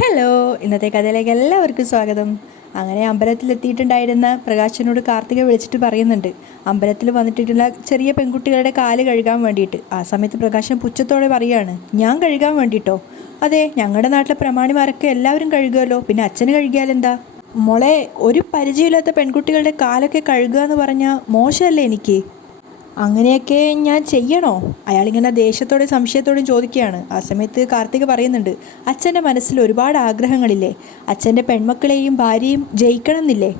Hello, ഇന്നത്തെ കഥയിലേക്ക് എല്ലാവർക്കും സ്വാഗതം. അങ്ങനെ അമ്പലത്തിലെത്തിയിട്ടുണ്ടായിരുന്ന പ്രകാശനോട് കാർത്തിക വിളിച്ചിട്ട് പറയുന്നുണ്ട് അമ്പലത്തിൽ വന്നിട്ടുള്ള ചെറിയ പെൺകുട്ടികളുടെ കാല് കഴുകാൻ വേണ്ടിയിട്ട്. ആ സമയത്ത് പ്രകാശൻ പുച്ഛത്തോടെ പറയുകയാണ്, ഞാൻ കഴുകാൻ വേണ്ടിയിട്ടോ? അതെ, ഞങ്ങളുടെ നാട്ടിലെ പ്രമാണിമാരൊക്കെ എല്ലാവരും കഴുകുമല്ലോ, പിന്നെ അച്ഛന് കഴുകിയാലെന്താ? മോളെ, ഒരു പരിചയമില്ലാത്ത പെൺകുട്ടികളുടെ കാലൊക്കെ കഴുകുക എന്ന് പറഞ്ഞാൽ മോശമല്ലേ എനിക്ക്? അങ്ങനെയൊക്കെ ഞാൻ ചെയ്യണോ? അയാളിങ്ങനെ ദേഷ്യത്തോടെ സംശയത്തോടെയും ചോദിക്കുകയാണ്. ആ സമയത്ത് കാർത്തിക പറയുന്നുണ്ട്, അച്ഛൻ്റെ മനസ്സിൽ ഒരുപാട് ആഗ്രഹങ്ങളില്ലേ? അച്ഛൻ്റെ പെൺമക്കളെയും ഭാര്യയും ജയിക്കണം എന്നില്ലേ?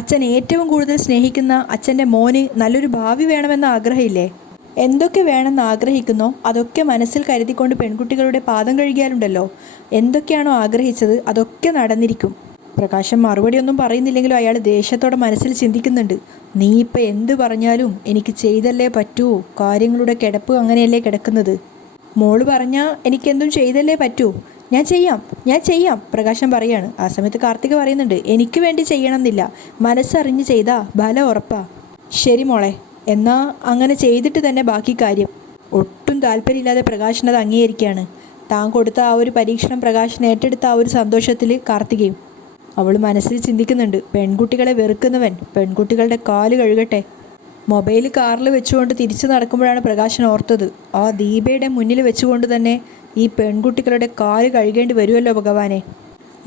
അച്ഛൻ ഏറ്റവും കൂടുതൽ സ്നേഹിക്കുന്ന അച്ഛൻ്റെ മോന് നല്ലൊരു ഭാവി വേണമെന്ന ആഗ്രഹമില്ലേ? എന്തൊക്കെ വേണമെന്ന് ആഗ്രഹിക്കുന്നോ അതൊക്കെ മനസ്സിൽ കരുതിക്കൊണ്ട് പെൺകുട്ടികളുടെ പാദം കഴുകിയാലുണ്ടല്ലോ, എന്തൊക്കെയാണോ ആഗ്രഹിച്ചത് അതൊക്കെ നടന്നിരിക്കും. പ്രകാശം മറുപടിയൊന്നും പറയുന്നില്ലെങ്കിലും അയാൾ ദേഷ്യത്തോടെ മനസ്സിൽ ചിന്തിക്കുന്നുണ്ട്. നീ ഇപ്പം എന്ത് പറഞ്ഞാലും എനിക്ക് ചെയ്തല്ലേ പറ്റൂ, കാര്യങ്ങളുടെ കിടപ്പ് അങ്ങനെയല്ലേ കിടക്കുന്നത്. മോള് പറഞ്ഞാൽ എനിക്കെന്തും ചെയ്തല്ലേ പറ്റൂ. ഞാൻ ചെയ്യാം പ്രകാശം പറയാണ്. ആ സമയത്ത് കാർത്തിക പറയുന്നുണ്ട്, എനിക്ക് വേണ്ടി ചെയ്യണമെന്നില്ല, മനസ്സറിഞ്ഞ് ചെയ്താൽ ബലം ഉറപ്പാ. ശരി മോളെ, എന്നാൽ അങ്ങനെ ചെയ്തിട്ട് തന്നെ ബാക്കി കാര്യം. ഒട്ടും താല്പര്യമില്ലാതെ പ്രകാശൻ അത് അംഗീകരിക്കുകയാണ്. താൻ കൊടുത്ത ആ ഒരു പരീക്ഷണം പ്രകാശൻ ഏറ്റെടുത്ത ആ ഒരു സന്തോഷത്തിൽ കാർത്തികയും. അവൾ മനസ്സിൽ ചിന്തിക്കുന്നുണ്ട്, പെൺകുട്ടികളെ വെറുക്കുന്നവൻ പെൺകുട്ടികളുടെ കാല് കഴുകട്ടെ. മൊബൈൽ കാറിൽ വെച്ചുകൊണ്ട് തിരിച്ചു നടക്കുമ്പോഴാണ് പ്രകാശൻ ഓർത്തത്, ആ ദീപയുടെ മുന്നിൽ വെച്ചുകൊണ്ട് തന്നെ ഈ പെൺകുട്ടികളുടെ കാല് കഴുകേണ്ടി വരുമല്ലോ ഭഗവാനെ.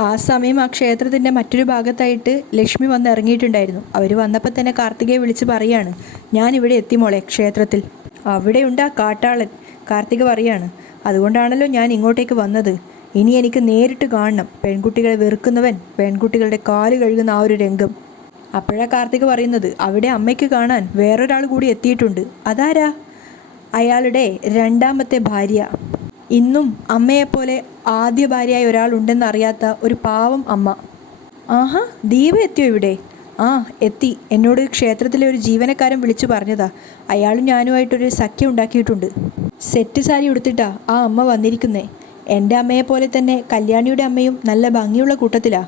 ആ സമയം ആ ക്ഷേത്രത്തിൻ്റെ മറ്റൊരു ഭാഗത്തായിട്ട് ലക്ഷ്മി വന്ന് ഇറങ്ങിയിട്ടുണ്ടായിരുന്നു. അവർ വന്നപ്പോൾ തന്നെ കാർത്തികയെ വിളിച്ച് പറയാണ്, ഞാനിവിടെ എത്തി മോളെ, ക്ഷേത്രത്തിൽ. അവിടെയുണ്ട് ആ കാട്ടാളൻ. കാർത്തിക പറയാണ്, അതുകൊണ്ടാണല്ലോ ഞാൻ ഇങ്ങോട്ടേക്ക് വന്നത്. ഇനി എനിക്ക് നേരിട്ട് കാണണം പെൺകുട്ടികളെ വെറുക്കുന്നവൻ പെൺകുട്ടികളുടെ കാല് കഴുകുന്ന ആ ഒരു രംഗം. അപ്പോഴാണ് കാർത്തിക പറയുന്നത്, അവിടെ അമ്മയ്ക്ക് കാണാൻ വേറൊരാൾ കൂടി എത്തിയിട്ടുണ്ട്. അതാരാ? അയാളുടെ രണ്ടാമത്തെ ഭാര്യ. ഇന്നും അമ്മയെപ്പോലെ ആദ്യ ഭാര്യയായ ഒരാളുണ്ടെന്നറിയാത്ത ഒരു പാവം അമ്മ. ആഹാ, ദീപ എത്തിയോ ഇവിടെ? ആ, എത്തി. എന്നോട് ക്ഷേത്രത്തിലെ ഒരു ജീവനക്കാരൻ വിളിച്ചു പറഞ്ഞതാ. അയാളും ഞാനുമായിട്ടൊരു സഖ്യം ഉണ്ടാക്കിയിട്ടുണ്ട്. സെറ്റ് സാരി ഉടുത്തിട്ടാ ആ അമ്മ വന്നിരിക്കുന്നേ. എൻ്റെ അമ്മയെപ്പോലെ തന്നെ കല്യാണിയുടെ അമ്മയും നല്ല ഭംഗിയുള്ള കൂട്ടത്തിലാണ്.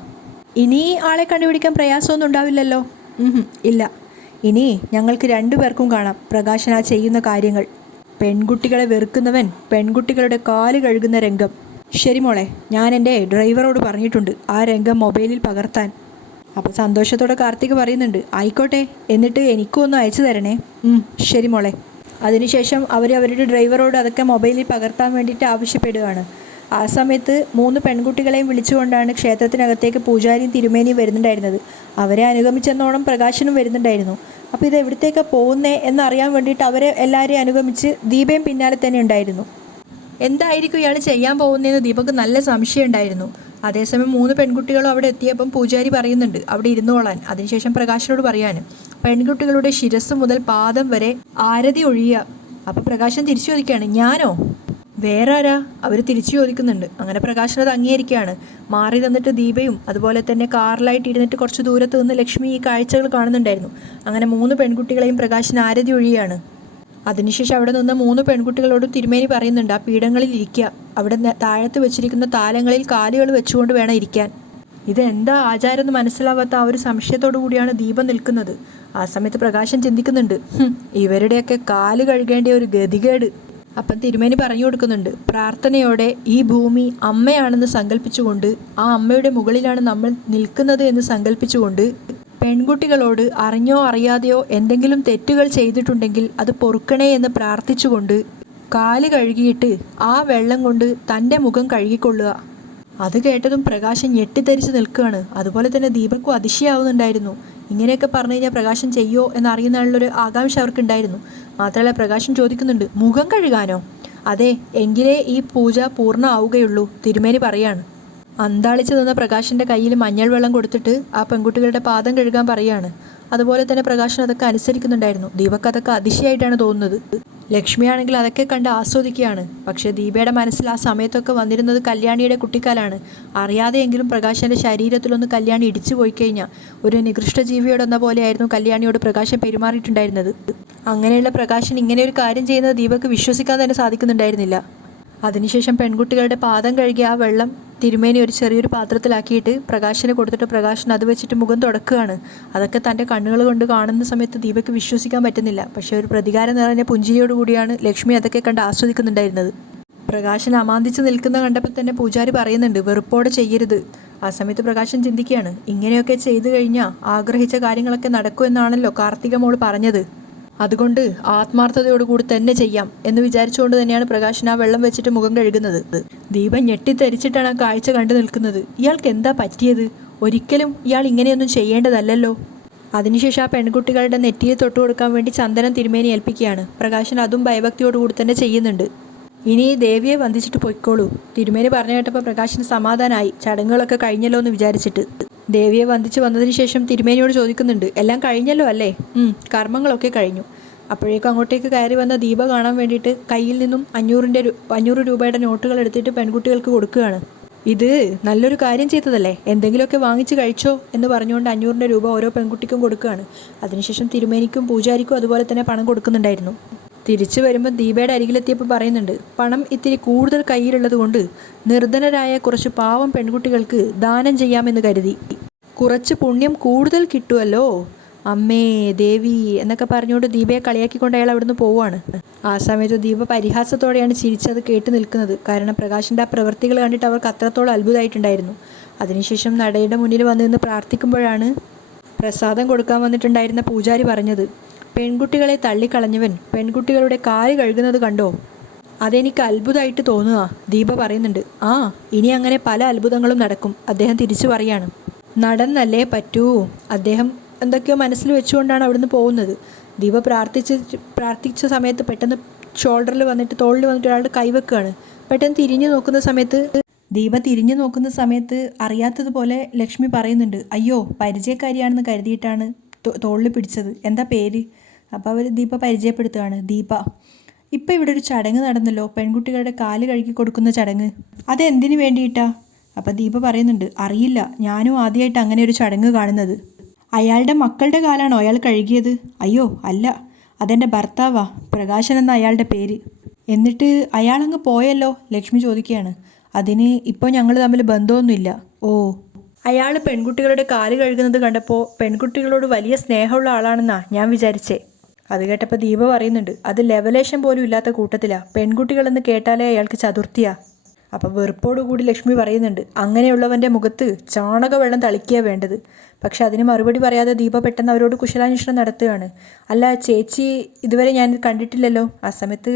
ഇനി ആളെ കണ്ടുപിടിക്കാൻ പ്രയാസമൊന്നും ഉണ്ടാവില്ലല്ലോ? ഇല്ല. ഇനി ഞങ്ങൾക്ക് രണ്ടുപേർക്കും കാണാം പ്രകാശൻ ആ ചെയ്യുന്ന കാര്യങ്ങൾ. പെൺകുട്ടികളെ വെറുക്കുന്നവൻ പെൺകുട്ടികളുടെ കാല് കഴുകുന്ന രംഗം. ശരി മോളെ, ഞാൻ എൻ്റെ ഡ്രൈവറോട് പറഞ്ഞിട്ടുണ്ട് ആ രംഗം മൊബൈലിൽ പകർത്താൻ. അപ്പോൾ സന്തോഷത്തോടെ കാർത്തിക് പറയുന്നുണ്ട്, ആയിക്കോട്ടെ, എന്നിട്ട് എനിക്കും ഒന്ന് അയച്ചു തരണേ. ശരി മോളെ. അതിനുശേഷം അവരുടെ ഡ്രൈവറോട് അതൊക്കെ മൊബൈലിൽ പകർത്താൻ വേണ്ടിയിട്ട് ആവശ്യപ്പെടുകയാണ്. ആ സമയത്ത് 3 പെൺകുട്ടികളെയും വിളിച്ചുകൊണ്ടാണ് ക്ഷേത്രത്തിനകത്തേക്ക് പൂജാരിയും തിരുമേനിയും വരുന്നുണ്ടായിരുന്നത്. അവരെ അനുഗമിച്ചെന്നോണം പ്രകാശനും വരുന്നുണ്ടായിരുന്നു. അപ്പോൾ ഇത് എവിടത്തേക്കാണ് പോകുന്നേ എന്നറിയാൻ വേണ്ടിയിട്ട് അവരെ എല്ലാവരെയും അനുഗമിച്ച് ദീപയും പിന്നാലെ തന്നെ ഉണ്ടായിരുന്നു. എന്തായിരിക്കും ഇയാൾ ചെയ്യാൻ പോകുന്നതെന്ന് ദീപക്ക് നല്ല സംശയം ഉണ്ടായിരുന്നു. അതേസമയം 3 പെൺകുട്ടികളും അവിടെ എത്തിയപ്പം പൂജാരി പറയുന്നുണ്ട് അവിടെ ഇരുന്നോളാൻ. അതിനുശേഷം പ്രകാശനോട് പറയാനും, പെൺകുട്ടികളുടെ ശിരസ് മുതൽ പാദം വരെ ആരതി ഒഴിയുക. അപ്പോൾ പ്രകാശൻ തിരിച്ചു ചോദിക്കുകയാണ്, ഞാനോ? വേറെ ആരാ? അവർ തിരിച്ചു ചോദിക്കുന്നുണ്ട്. അങ്ങനെ പ്രകാശൻ അത് അംഗീകരിക്കുകയാണ്. മാറി തന്നിട്ട് ദീപയും അതുപോലെ തന്നെ കാറിലായിട്ട് ഇരുന്നിട്ട് കുറച്ച് ദൂരത്ത് നിന്ന് ലക്ഷ്മി ഈ കാഴ്ചകൾ കാണുന്നുണ്ടായിരുന്നു. അങ്ങനെ 3 പെൺകുട്ടികളെയും പ്രകാശൻ ആരതി ഒഴിയാണ്. അതിനുശേഷം അവിടെ നിന്ന് 3 പെൺകുട്ടികളോടും തിരുമേനി പറയുന്നുണ്ട്, ആ പീഠങ്ങളിൽ ഇരിക്കുക. അവിടെ താഴത്ത് വെച്ചിരിക്കുന്ന താലങ്ങളിൽ കാലുകൾ വെച്ചുകൊണ്ട് വേണം ഇരിക്കാൻ. ഇതെന്താ ആചാരം എന്ന് മനസ്സിലാവാത്ത ആ ഒരു സംശയത്തോടു കൂടിയാണ് ദീപം നിൽക്കുന്നത്. ആ സമയത്ത് പ്രകാശൻ ചിന്തിക്കുന്നുണ്ട്, ഇവരുടെയൊക്കെ കാല് കഴുകേണ്ട ഒരു ഗതികേട്. അപ്പം തിരുമേനി പറഞ്ഞു കൊടുക്കുന്നുണ്ട്, പ്രാർത്ഥനയോടെ ഈ ഭൂമി അമ്മയാണെന്ന് സങ്കല്പിച്ചുകൊണ്ട്, ആ അമ്മയുടെ മുകളിലാണ് നമ്മൾ നിൽക്കുന്നത് എന്ന് സങ്കല്പിച്ചുകൊണ്ട്, പെൺകുട്ടികളോട് അറിഞ്ഞോ അറിയാതെയോ എന്തെങ്കിലും തെറ്റുകൾ ചെയ്തിട്ടുണ്ടെങ്കിൽ അത് പൊറുക്കണേ എന്ന് പ്രാർത്ഥിച്ചുകൊണ്ട് കാല് കഴുകിയിട്ട് ആ വെള്ളം കൊണ്ട് തൻ്റെ മുഖം കഴുകിക്കൊള്ളുക. അത് കേട്ടതും പ്രകാശൻ ഞെട്ടിത്തരിച്ച് നിൽക്കുകയാണ്. അതുപോലെ തന്നെ ദീപക്കും അതിശയാവുന്നുണ്ടായിരുന്നു. ഇങ്ങനെയൊക്കെ പറഞ്ഞു കഴിഞ്ഞാൽ പ്രകാശൻ ചെയ്യോ എന്നറിയുന്നതിനുള്ളൊരു ആകാംക്ഷ അവർക്കുണ്ടായിരുന്നു. മാത്രമല്ല പ്രകാശൻ ചോദിക്കുന്നുണ്ട്, മുഖം കഴുകാനോ? അതെ, എങ്കിലേ ഈ പൂജ പൂർണ്ണ ആവുകയുള്ളൂ, തിരുമേനി പറയാണ്. അന്താളിച്ച് നിന്ന പ്രകാശൻ്റെ കയ്യിൽ മഞ്ഞൾ വെള്ളം കൊടുത്തിട്ട് ആ പെൺകുട്ടികളുടെ പാദം കഴുകാൻ പറയാണ്. അതുപോലെ തന്നെ പ്രകാശൻ അതൊക്കെ അനുസരിക്കുന്നുണ്ടായിരുന്നു. ദീപക്ക് അതൊക്കെ അതിശയായിട്ടാണ് തോന്നുന്നത്. ലക്ഷ്മിയാണെങ്കിൽ അതൊക്കെ കണ്ട് ആസ്വദിക്കുകയാണ്. പക്ഷേ ദീപയുടെ മനസ്സിൽ ആ സമയത്തൊക്കെ വന്നിരുന്നത് കല്യാണിയുടെ കുട്ടിക്കാലാണ്. അറിയാതെയെങ്കിലും പ്രകാശൻ്റെ ശരീരത്തിലൊന്ന് കല്യാണി ഇടിച്ചു പോയി കഴിഞ്ഞാൽ ഒരു നികൃഷ്ട ജീവിയോടെന്ന പോലെയായിരുന്നു കല്യാണിയോട് പ്രകാശൻ പെരുമാറിയിട്ടുണ്ടായിരുന്നത്. അങ്ങനെയുള്ള പ്രകാശൻ ഇങ്ങനെ ഒരു കാര്യം ചെയ്യുന്നത് ദീപക്ക് വിശ്വസിക്കാൻ തന്നെ സാധിക്കുന്നുണ്ടായിരുന്നില്ല. അതിനുശേഷം പെൺകുട്ടികളുടെ പാദം കഴുകിയ ആ വെള്ളം തിരുമേനി ഒരു ചെറിയൊരു പാത്രത്തിലാക്കിയിട്ട് പ്രകാശന് കൊടുത്തിട്ട് പ്രകാശൻ അത് വെച്ചിട്ട് മുഖം തുടക്കുകയാണ്. അതൊക്കെ തൻ്റെ കണ്ണുകൾ കൊണ്ട് കാണുന്ന സമയത്ത് ദീപയ്ക്ക് വിശ്വസിക്കാൻ പറ്റുന്നില്ല. പക്ഷേ ഒരു പ്രതികാരം നിറഞ്ഞ പുഞ്ചിരിയോടുകൂടിയാണ് ലക്ഷ്മി അതൊക്കെ കണ്ട് ആസ്വദിക്കുന്നുണ്ടായിരുന്നത്. പ്രകാശൻ അമാന്തിച്ച് നിൽക്കുന്ന കണ്ടപ്പോൾ തന്നെ പൂജാരി പറയുന്നുണ്ട്, വെറുപ്പോടെ ചെയ്യരുത്. ആ സമയത്ത് പ്രകാശൻ ചിന്തിക്കുകയാണ്, ഇങ്ങനെയൊക്കെ ചെയ്തു കഴിഞ്ഞാൽ ആഗ്രഹിച്ച കാര്യങ്ങളൊക്കെ നടക്കുമെന്നാണല്ലോ കാർത്തിക മോൾ പറഞ്ഞത്. അതുകൊണ്ട് ആത്മാർത്ഥതയോടുകൂടി തന്നെ ചെയ്യാം എന്ന് വിചാരിച്ചുകൊണ്ട് തന്നെയാണ് പ്രകാശൻ ആ വെള്ളം വെച്ചിട്ട് മുഖം കഴുകുന്നത്. ദീപ ഞെട്ടിത്തരിച്ചിട്ടാണ് ആ കാഴ്ച കണ്ടു നിൽക്കുന്നത്. ഇയാൾക്ക് എന്താ പറ്റിയത്? ഒരിക്കലും ഇയാൾ ഇങ്ങനെയൊന്നും ചെയ്യേണ്ടതല്ലല്ലോ. അതിനുശേഷം ആ പെൺകുട്ടികളുടെ നെറ്റിയിൽ തൊട്ടു കൊടുക്കാൻ വേണ്ടി ചന്ദനം തിരുമേനി ഏൽപ്പിക്കുകയാണ്. പ്രകാശൻ അതും ഭയഭക്തിയോടുകൂടി തന്നെ ചെയ്യുന്നുണ്ട്. ഇനി ദേവിയെ വന്ദിച്ചിട്ട് പൊയ്ക്കോളൂ. തിരുമേനി പറഞ്ഞു കേട്ടപ്പോൾ പ്രകാശിന് സമാധാനമായി, ചടങ്ങുകളൊക്കെ കഴിഞ്ഞല്ലോ എന്ന് വിചാരിച്ചിട്ട്. ദേവിയെ വന്ദിച്ച് വന്നതിന് ശേഷം തിരുമേനിയോട് ചോദിക്കുന്നുണ്ട്, എല്ലാം കഴിഞ്ഞല്ലോ അല്ലേ? കർമ്മങ്ങളൊക്കെ കഴിഞ്ഞു. അപ്പോഴേക്കും അങ്ങോട്ടേക്ക് കയറി വന്ന ദീപ കാണാൻ വേണ്ടിയിട്ട് കയ്യിൽ നിന്നും 500 രൂപയുടെ നോട്ടുകൾ എടുത്തിട്ട് പെൺകുട്ടികൾക്ക് കൊടുക്കുകയാണ്. ഇത് നല്ലൊരു കാര്യം ചെയ്തതല്ലേ, എന്തെങ്കിലുമൊക്കെ വാങ്ങിച്ച് കഴിച്ചോ എന്ന് പറഞ്ഞുകൊണ്ട് 500 രൂപ ഓരോ പെൺകുട്ടിക്കും കൊടുക്കുകയാണ്. അതിനുശേഷം തിരുമേനിക്കും പൂജാരിക്കും അതുപോലെ തന്നെ പണം കൊടുക്കുന്നുണ്ടായിരുന്നു. തിരിച്ചു വരുമ്പോൾ ദീപയുടെ അരികിലെത്തിയപ്പോൾ പറയുന്നുണ്ട്, പണം ഇത്തിരി കൂടുതൽ കയ്യിലുള്ളത് കൊണ്ട് നിർധനരായ കുറച്ച് പാവം പെൺകുട്ടികൾക്ക് ദാനം ചെയ്യാമെന്ന് കരുതി. കുറച്ച് പുണ്യം കൂടുതൽ കിട്ടുമല്ലോ അമ്മേ ദേവി എന്നൊക്കെ പറഞ്ഞുകൊണ്ട് ദീപയെ കളിയാക്കിക്കൊണ്ട് അയാൾ അവിടുന്ന് പോവുകയാണ്. ആ സമയത്ത് ദീപ പരിഹാസത്തോടെയാണ് ചിരിച്ചത് കേട്ട് നിൽക്കുന്നത്. കാരണം പ്രകാശിൻ്റെ ആ പ്രവൃത്തികൾ കണ്ടിട്ട് അവർക്ക് അത്രത്തോളം അത്ഭുതമായിട്ടുണ്ടായിരുന്നു. അതിനുശേഷം നടയുടെ മുന്നിൽ വന്ന് നിന്ന് പ്രാർത്ഥിക്കുമ്പോഴാണ് പ്രസാദം കൊടുക്കാൻ വന്നിട്ടുണ്ടായിരുന്ന പൂജാരി പറഞ്ഞത്, പെൺകുട്ടികളെ തള്ളിക്കളഞ്ഞവൻ പെൺകുട്ടികളുടെ കാല് കഴുകുന്നത് കണ്ടോ? അതെനിക്ക് അത്ഭുതമായിട്ട് തോന്നുക. ദീപ പറയുന്നുണ്ട്, ആ ഇനി അങ്ങനെ പല അത്ഭുതങ്ങളും നടക്കും. അദ്ദേഹം തിരിച്ചു പറയാണ്, നടന്നല്ലേ പറ്റൂ. അദ്ദേഹം എന്തൊക്കെയോ മനസ്സിൽ വെച്ചുകൊണ്ടാണ് അവിടുന്ന് പോകുന്നത്. ദീപ പ്രാർത്ഥിച്ച സമയത്ത് പെട്ടെന്ന് ഷോൾഡറിൽ വന്നിട്ട് തോളിൽ വന്നിട്ട് ഒരാളുടെ കൈവെക്കുകയാണ്. പെട്ടെന്ന് ദീപ തിരിഞ്ഞു നോക്കുന്ന സമയത്ത് അറിയാത്തതുപോലെ ലക്ഷ്മി പറയുന്നുണ്ട്, അയ്യോ പരിചയക്കാരിയാണെന്ന് കരുതിയിട്ടാണ് തോളിൽ പിടിച്ചത്, എന്താ പേര്? അപ്പോൾ അവർ ദീപ പരിചയപ്പെടുത്തുകയാണ്, ദീപ. ഇപ്പം ഇവിടെ ഒരു ചടങ്ങ് നടന്നല്ലോ, പെൺകുട്ടികളുടെ കാല് കഴുകി കൊടുക്കുന്ന ചടങ്ങ്. അതെന്തിനു വേണ്ടിയിട്ടാ? അപ്പം ദീപ പറയുന്നുണ്ട്, അറിയില്ല, ഞാനും ആദ്യമായിട്ട് അങ്ങനെ ഒരു ചടങ്ങ് കാണുന്നത്. അയാളുടെ മക്കളുടെ കാലാണോ അയാൾ കഴുകിയത്? അയ്യോ അല്ല, അതെൻ്റെ ഭർത്താവാ, പ്രകാശൻ എന്ന അയാളുടെ പേര്. എന്നിട്ട് അയാളങ്ങ് പോയല്ലോ? ലക്ഷ്മി ചോദിക്കുകയാണ്. അതിന് ഇപ്പോൾ ഞങ്ങൾ തമ്മിൽ ബന്ധമൊന്നുമില്ല. ഓ, അയാൾ പെൺകുട്ടികളുടെ കാല് കഴുകുന്നത് കണ്ടപ്പോൾ പെൺകുട്ടികളോട് വലിയ സ്നേഹമുള്ള ആളാണെന്നാ ഞാൻ വിചാരിച്ചേ. അത് കേട്ടപ്പോൾ ദീപ പറയുന്നുണ്ട്, അത് ലെവലേഷൻ പോലും ഇല്ലാത്ത കൂട്ടത്തിലാണ്. പെൺകുട്ടികളെന്ന് കേട്ടാലേ അയാൾക്ക് ചതുർത്ഥിയാ. അപ്പോൾ വെറുപ്പോടുകൂടി ലക്ഷ്മി പറയുന്നുണ്ട്, അങ്ങനെയുള്ളവൻ്റെ മുഖത്ത് ചാണകവെള്ളം തളിക്കുക വേണ്ടത്. പക്ഷെ അതിന് മറുപടി പറയാതെ ദീപ പെട്ടെന്ന് അവരോട് കുശലാന്വേഷണം നടത്തുകയാണ്. അല്ല ചേച്ചി, ഇതുവരെ ഞാൻ കണ്ടിട്ടില്ലല്ലോ. ആ സമയത്ത്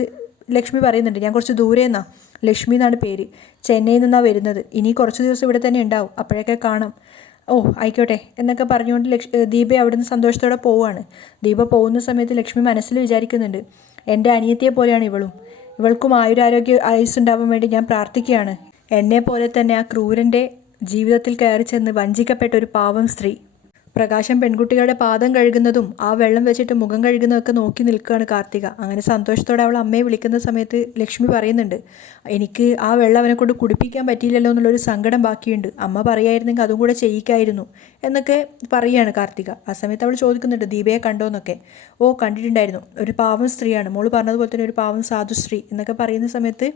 ലക്ഷ്മി പറയുന്നുണ്ട്, ഞാൻ കുറച്ച് ദൂരെ നിന്നാ, ലക്ഷ്മി എന്നാണ് പേര്, ചെന്നൈയിൽ നിന്നാണ് വരുന്നത്. ഇനി കുറച്ച് ദിവസം ഇവിടെ തന്നെ ഉണ്ടാവും, അപ്പോഴൊക്കെ കാണാം. ഓ ആയിക്കോട്ടെ എന്നൊക്കെ പറഞ്ഞുകൊണ്ട് ദീപ അവിടുന്ന് സന്തോഷത്തോടെ പോവുകയാണ്. ദീപ പോകുന്ന സമയത്ത് ലക്ഷ്മി മനസ്സിൽ വിചാരിക്കുന്നുണ്ട്, എൻ്റെ അനിയത്തിയെ പോലെയാണ് ഇവൾക്കും ആയുരാരോഗ്യ ആയുസ്സുണ്ടാവാൻ വേണ്ടി ഞാൻ പ്രാർത്ഥിക്കുകയാണ്. എന്നെപ്പോലെ തന്നെ ആ ക്രൂരൻ്റെ ജീവിതത്തിൽ കയറി ചെന്ന് വഞ്ചിക്കപ്പെട്ട ഒരു പാവം സ്ത്രീ. പ്രകാശം പെൺകുട്ടികളുടെ പാദം കഴുകുന്നതും ആ വെള്ളം വെച്ചിട്ട് മുഖം കഴുകുന്നതൊക്കെ നോക്കി നിൽക്കുകയാണ് കാർത്തിക. അങ്ങനെ സന്തോഷത്തോടെ അവൾ അമ്മയെ വിളിക്കുന്ന സമയത്ത് ലക്ഷ്മി പറയുന്നുണ്ട്, എനിക്ക് ആ വെള്ളം അവനെ കൊണ്ട് കുടിപ്പിക്കാൻ പറ്റിയില്ലല്ലോ എന്നുള്ളൊരു സങ്കടം ബാക്കിയുണ്ട്. അമ്മ പറയായിരുന്നെങ്കിൽ അതും കൂടെ ചെയ്യിക്കായിരുന്നു എന്നൊക്കെ പറയുകയാണ് കാർത്തിക. ആ സമയത്ത് അവൾ ചോദിക്കുന്നുണ്ട്, ദീപയെ കണ്ടോന്നൊക്കെ. ഓ കണ്ടിട്ടുണ്ടായിരുന്നു, ഒരു പാവം സ്ത്രീയാണ്, മോള് പറഞ്ഞതുപോലെ തന്നെ ഒരു പാവം സാധുശ്രീ എന്നൊക്കെ പറയുന്ന സമയത്ത്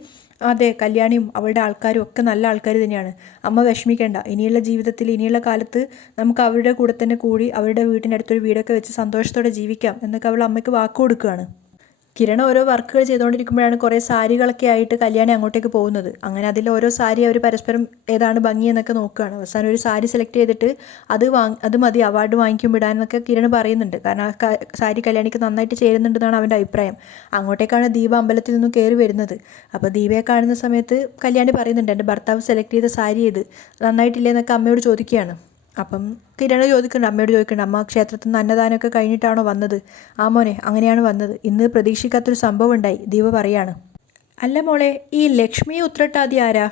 അതെ, കല്യാണിയും അവളുടെ ആൾക്കാരും ഒക്കെ നല്ല ആൾക്കാർ തന്നെയാണ്. അമ്മ വിഷമിക്കേണ്ട, ഇനിയുള്ള ജീവിതത്തിൽ ഇനിയുള്ള കാലത്ത് നമുക്ക് അവരുടെ കൂടെ തന്നെ കൂടി അവരുടെ വീടിനടുത്തൊരു വീടൊക്കെ വെച്ച് സന്തോഷത്തോടെ ജീവിക്കാം എന്നൊക്കെ അവൾ അമ്മയ്ക്ക് വാക്ക് കൊടുക്കുകയാണ്. കിരൺ ഓരോ വർക്കുകൾ ചെയ്തുകൊണ്ടിരിക്കുമ്പോഴാണ് കുറേ സാരികളൊക്കെ ആയിട്ട് കല്യാണി അങ്ങോട്ടേക്ക് പോകുന്നത്. അങ്ങനെ അതിൽ ഓരോ സാരി അവർ പരസ്പരം ഏതാണ് ഭംഗിയെന്നൊക്കെ നോക്കുകയാണ്. അവസാനം ഒരു സാരി സെലക്ട് ചെയ്തിട്ട് അത് മതി അവാർഡ് വാങ്ങിക്കുമ്പോഴാന്നൊക്കെ കിരൺ പറയുന്നുണ്ട്. കാരണം ആ സാരി കല്യാണിക്ക് നന്നായിട്ട് ചേരുന്നുണ്ടെന്നാണ് അവൻ്റെ അഭിപ്രായം. അങ്ങോട്ടേക്കാണ് ദീപ അമ്പലത്തിൽ നിന്നും കയറി വരുന്നത്. അപ്പോൾ ദീപയെ കാണുന്ന സമയത്ത് കല്യാണി പറയുന്നുണ്ട്, എൻ്റെ ഭർത്താവ് സെലക്ട് ചെയ്ത സാരി ഇത് നന്നായിട്ടില്ലേ എന്നൊക്കെ അമ്മയോട് ചോദിക്കുകയാണ്. അപ്പം കിരൺ ചോദിക്കുന്നുണ്ട്, അമ്മയോട് ചോദിക്കുന്നുണ്ട്, അമ്മ ക്ഷേത്രത്തിൽ നിന്ന് അന്നദാനമൊക്കെ കഴിഞ്ഞിട്ടാണോ വന്നത്? ആ മോനെ, അങ്ങനെയാണ് വന്നത്. ഇന്ന് പ്രതീക്ഷിക്കാത്തൊരു സംഭവം ഉണ്ടായി. ദീപ പറയാണ്. അല്ല മോളെ, ഈ ലക്ഷ്മി ഉത്രട്ടാതി ആരാ?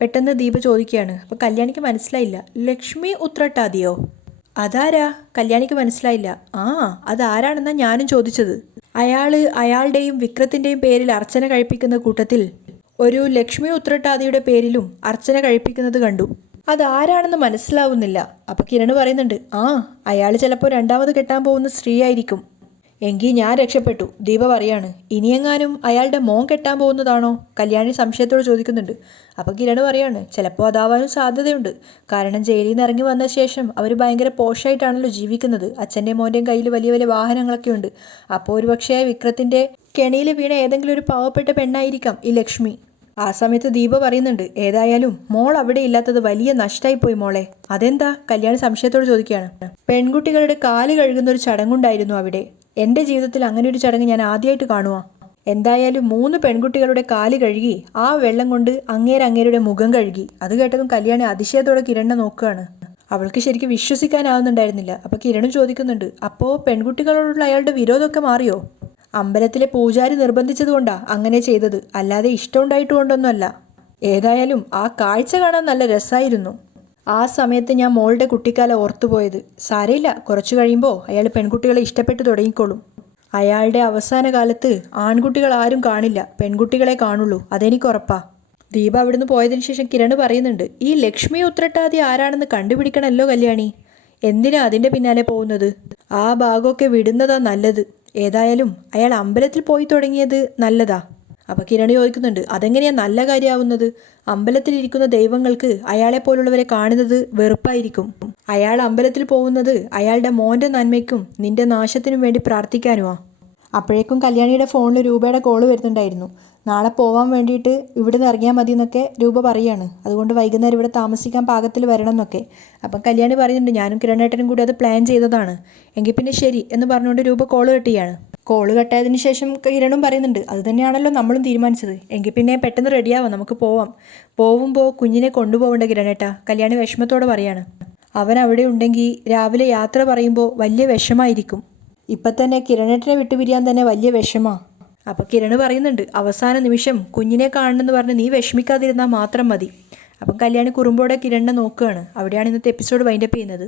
പെട്ടെന്ന് ദീപ ചോദിക്കുകയാണ്. അപ്പോൾ കല്യാണിക്ക് മനസ്സിലായില്ല. ലക്ഷ്മി ഉത്രട്ടാതിയോ? അതാരാ? കല്യാണിക്ക് മനസ്സിലായില്ല. ആ, അതാരാണെന്നാണ് ഞാനും ചോദിച്ചത്. അയാളുടെയും വിക്രത്തിൻ്റെയും പേരിൽ അർച്ചന കഴിപ്പിക്കുന്ന കൂട്ടത്തിൽ ഒരു ലക്ഷ്മി ഉത്രട്ടാതിയുടെ പേരിലും അർച്ചന കഴിപ്പിക്കുന്നത് കണ്ടു. അതാരാണെന്ന് മനസ്സിലാവുന്നില്ല. അപ്പോൾ കിരൺ പറയുന്നുണ്ട്, ആ അയാൾ ചിലപ്പോൾ രണ്ടാമത് കെട്ടാൻ പോകുന്ന സ്ത്രീ ആയിരിക്കും. എങ്കിൽ ഞാൻ രക്ഷപ്പെട്ടു. ദീപ പറയാണ്. ഇനിയെങ്ങാനും അയാളുടെ മോൻ കെട്ടാൻ പോകുന്നതാണോ? കല്യാണി സംശയത്തോട് ചോദിക്കുന്നുണ്ട്. അപ്പോൾ കിരൺ പറയാണ്, ചിലപ്പോൾ അതാവാനും സാധ്യതയുണ്ട്. കാരണം ജയിലിൽ നിന്ന് ഇറങ്ങി വന്ന ശേഷം അവർ ഭയങ്കര പോഷായിട്ടാണല്ലോ ജീവിക്കുന്നത്. അച്ഛൻ്റെയും മോൻ്റെയും കയ്യിൽ വലിയ വലിയ വാഹനങ്ങളൊക്കെ ഉണ്ട്. അപ്പോൾ ഒരു പക്ഷേ വിക്രത്തിൻ്റെ കെണിയിൽ വീണ ഏതെങ്കിലും ഒരു പാവപ്പെട്ട പെണ്ണായിരിക്കാം ഈ ലക്ഷ്മി. ആ സമയത്ത് ദീപ പറയുന്നുണ്ട്, ഏതായാലും മോൾ അവിടെ ഇല്ലാത്തത് വലിയ നഷ്ടമായിപ്പോയി മോളെ. അതെന്താ? കല്യാണി സംശയത്തോട് ചോദിക്കുകയാണ്. പെൺകുട്ടികളുടെ കാല് കഴുകുന്ന ഒരു ചടങ്ങുണ്ടായിരുന്നു അവിടെ. എൻ്റെ ജീവിതത്തിൽ അങ്ങനെ ഒരു ചടങ്ങ് ഞാൻ ആദ്യമായിട്ട് കാണുക. എന്തായാലും 3 പെൺകുട്ടികളുടെ കാല് കഴുകി ആ വെള്ളം കൊണ്ട് അങ്ങേരുടെ മുഖം കഴുകി. അത് കേട്ടതും കല്യാണി അതിശയത്തോടെ കിരണിനെ നോക്കുകയാണ്. അവൾക്ക് ശരിക്കും വിശ്വസിക്കാനാവുന്നുണ്ടായിരുന്നില്ല. അപ്പോൾ കിരണും ചോദിക്കുന്നുണ്ട്, അപ്പോൾ പെൺകുട്ടികളോടുള്ള അയാളുടെ വിരോധമൊക്കെ മാറിയോ? അമ്പലത്തിലെ പൂജാരി നിർബന്ധിച്ചതുകൊണ്ടാ അങ്ങനെ ചെയ്തത്, അല്ലാതെ ഇഷ്ടമുണ്ടായിട്ടുകൊണ്ടൊന്നുമല്ല. ഏതായാലും ആ കാഴ്ച കാണാൻ നല്ല രസമായിരുന്നു. ആ സമയത്ത് ഞാൻ മോളുടെ കുട്ടിക്കാലം ഓർത്തുപോയത്. സാരയില്ല, കുറച്ചു കഴിയുമ്പോൾ അയാൾ പെൺകുട്ടികളെ ഇഷ്ടപ്പെട്ടു തുടങ്ങിക്കോളും. അയാളുടെ അവസാന കാലത്ത് ആൺകുട്ടികൾ ആരും കാണില്ല, പെൺകുട്ടികളെ കാണുള്ളൂ, അതെനിക്ക് ഉറപ്പാ. ദീപ അവിടുന്ന് പോയതിനു ശേഷം കിരണ് പറയുന്നുണ്ട്, ഈ ലക്ഷ്മി ഉത്രട്ടാതി ആരാണെന്ന് കണ്ടുപിടിക്കണമല്ലോ കല്യാണി. എന്തിനാ അതിൻ്റെ പിന്നാലെ പോകുന്നത്? ആ ഭാഗമൊക്കെ വിടുന്നതാ നല്ലത്. ഏതായാലും അയാൾ അമ്പലത്തിൽ പോയി തുടങ്ങിയത് നല്ലതാ. അപ്പോൾ കിരണി ചോദിക്കുന്നുണ്ട്, അതെങ്ങനെയാ നല്ല കാര്യമാവുന്നത്? അമ്പലത്തിലിരിക്കുന്ന ദൈവങ്ങൾക്ക് അയാളെപ്പോലുള്ളവരെ കാണുന്നത് വെറുപ്പായിരിക്കും. അയാൾ അമ്പലത്തിൽ പോകുന്നത് അയാളുടെ മോൻ്റെ നന്മയ്ക്കും നിന്റെ നാശത്തിനും വേണ്ടി പ്രാർത്ഥിക്കാനുമാ. അപ്പോഴേക്കും കല്യാണിയുടെ ഫോണിൽ രൂപയുടെ കോള് വരുന്നുണ്ടായിരുന്നു. നാളെ പോവാൻ വേണ്ടിയിട്ട് ഇവിടെ നിന്ന് ഇറങ്ങിയാൽ മതി എന്നൊക്കെ രൂപ പറയാണ്. അതുകൊണ്ട് വൈകുന്നേരം ഇവിടെ താമസിക്കാൻ പാകത്തിൽ വരണം എന്നൊക്കെ. അപ്പം കല്യാണി പറയുന്നുണ്ട്, ഞാനും കിരണേട്ടനും കൂടി അത് പ്ലാൻ ചെയ്തതാണ്. എങ്കിൽ പിന്നെ ശരി എന്ന് പറഞ്ഞുകൊണ്ട് രൂപ കോള് കട്ട് ചെയ്യാണ്. കോള് കട്ടായതിനു ശേഷം കിരണും പറയുന്നുണ്ട്, അത് തന്നെയാണല്ലോ നമ്മളും തീരുമാനിച്ചത്. എങ്കിൽ പിന്നെ പെട്ടെന്ന് റെഡിയാവാം, നമുക്ക് പോവാം. പോകുമ്പോൾ കുഞ്ഞിനെ കൊണ്ടുപോകേണ്ട കിരണേട്ടാ, കല്യാണി വിഷമത്തോടെ പറയാണ്. അവൻ അവിടെ ഉണ്ടെങ്കിൽ രാവിലെ യാത്ര പറയുമ്പോൾ വലിയ വിഷമായിരിക്കും. ഇപ്പം തന്നെ കിരണേട്ടനെ വിട്ടുപിരിയാൻ തന്നെ വലിയ വിഷമാ. അപ്പോൾ കിരണ് പറയുന്നുണ്ട്, അവസാന നിമിഷം കുഞ്ഞിനെ കാണണമെന്ന് പറഞ്ഞ് നീ വിഷമിക്കാതിരുന്നാൽ മാത്രം മതി. അപ്പം കല്യാണി കുറുമ്പോടെ കിരണിനെ നോക്കുകയാണ്. അവിടെയാണ് ഇന്നത്തെ എപ്പിസോഡ് വൈൻഡപ്പ് ചെയ്യുന്നത്.